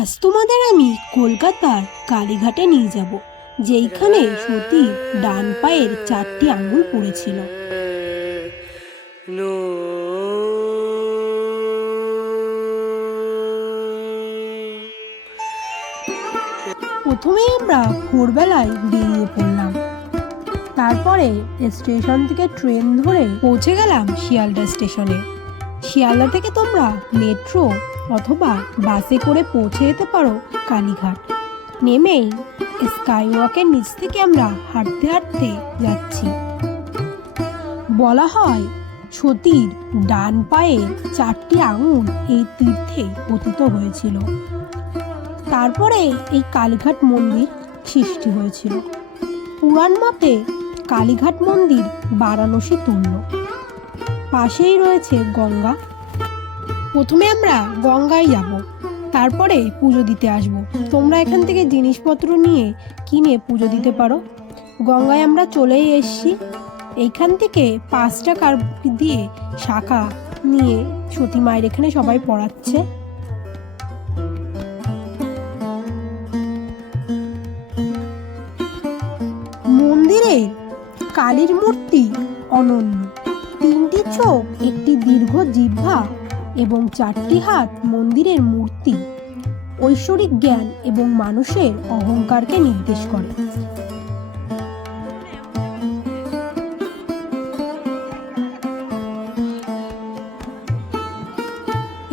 আজ তোমাদের আমি কলকাতার কালীঘাটে নিয়ে যাব, যেইখানে সতীর ডান পায়ের 4টি আঙ্গুল পড়েছিল। প্রথমেই আমরা ভোরবেলায় বেরিয়ে পড়লাম। তারপরে স্টেশন থেকে ট্রেন ধরে পৌঁছে গেলাম শিয়ালদা স্টেশনে। শিয়ালদা থেকে তোমরা মেট্রো অথবা বাসে করে পৌঁছে যেতে পারো কালীঘাট। নেমেই স্কাই ওয়াকের নিচ থেকে আমরা হাঁটতে হাঁটতে যাচ্ছি। বলা হয় সতীর ডান পায়ে 4টি আঙুল এই তীর্থে পতিত হয়েছিল। তারপরে এই কালীঘাট মন্দির সৃষ্টি হয়েছিল। পুরাণ মতে কালীঘাট মন্দির বারাণসী তুল্য। পাশেই রয়েছে গঙ্গা। প্রথমে আমরা গঙ্গায় যাব, তারপরে পুজো দিতে আসব। তোমরা এখান থেকে জিনিসপত্র নিয়ে কিনে পুজো দিতে পারো। গঙ্গায় আমরা চলেই এসেছি। এইখান থেকে 5 টাকার দিয়ে শাখা নিয়ে সতী মায়ের এখানে সবাই পড়াচ্ছে। মন্দিরে কালীর মূর্তি অনন্য। 3টি চোখ, একটি দীর্ঘ জিহ্বা এবং 4টি হাত মন্দিরের মূর্তি ঐশ্বরিক জ্ঞান এবং মানুষের অহংকারকে নির্দেশ করে।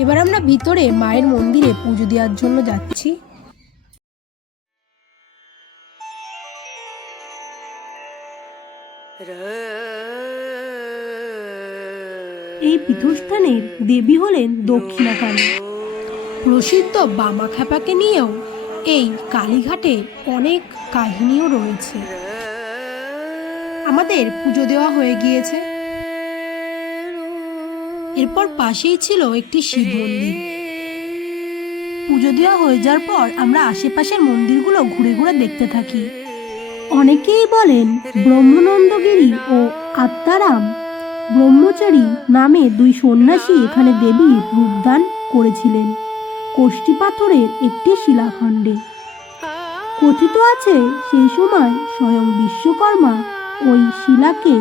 এবার আমরা ভিতরে মায়ের মন্দিরে পুজো দেওয়ার জন্য যাচ্ছি। এই পীঠস্থানের দেবী হলেন দক্ষিণাকালী। প্রসিদ্ধ বামাখ্যাপাকে নিয়েও এই কালীঘাটে অনেক কাহিনীও রয়েছে। আমাদের পুজো দেওয়া হয়ে গিয়েছে। এরপর পাশেই ছিল একটি শিব মন্দির। পুজো দেওয়া হয়ে যাওয়ার পর আমরা আশেপাশের মন্দিরগুলো ঘুরে ঘুরে দেখতে থাকি। অনেকেই বলেন ব্রহ্মানন্দগিরি ও আত্মারাম ব্রহ্মচারী নামে 2 সন্ন্যাসী এখানে দেবীর রূপদান করেছিলেন কোষ্ঠী পাথরের একটি শিলাখণ্ডে। কথিত আছে সেই সময় স্বয়ং বিশ্বকর্মা ওই শিলাকে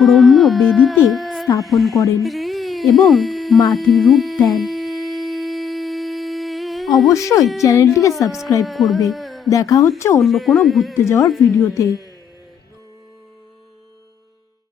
ব্রহ্ম বেদিতে স্থাপন করেন এবং মাটির রূপ দেন। অবশ্যই চ্যানেলটিকে সাবস্ক্রাইব করবে। দেখা হচ্ছে অন্য কোনো ঘুরতে যাওয়ার ভিডিওতে।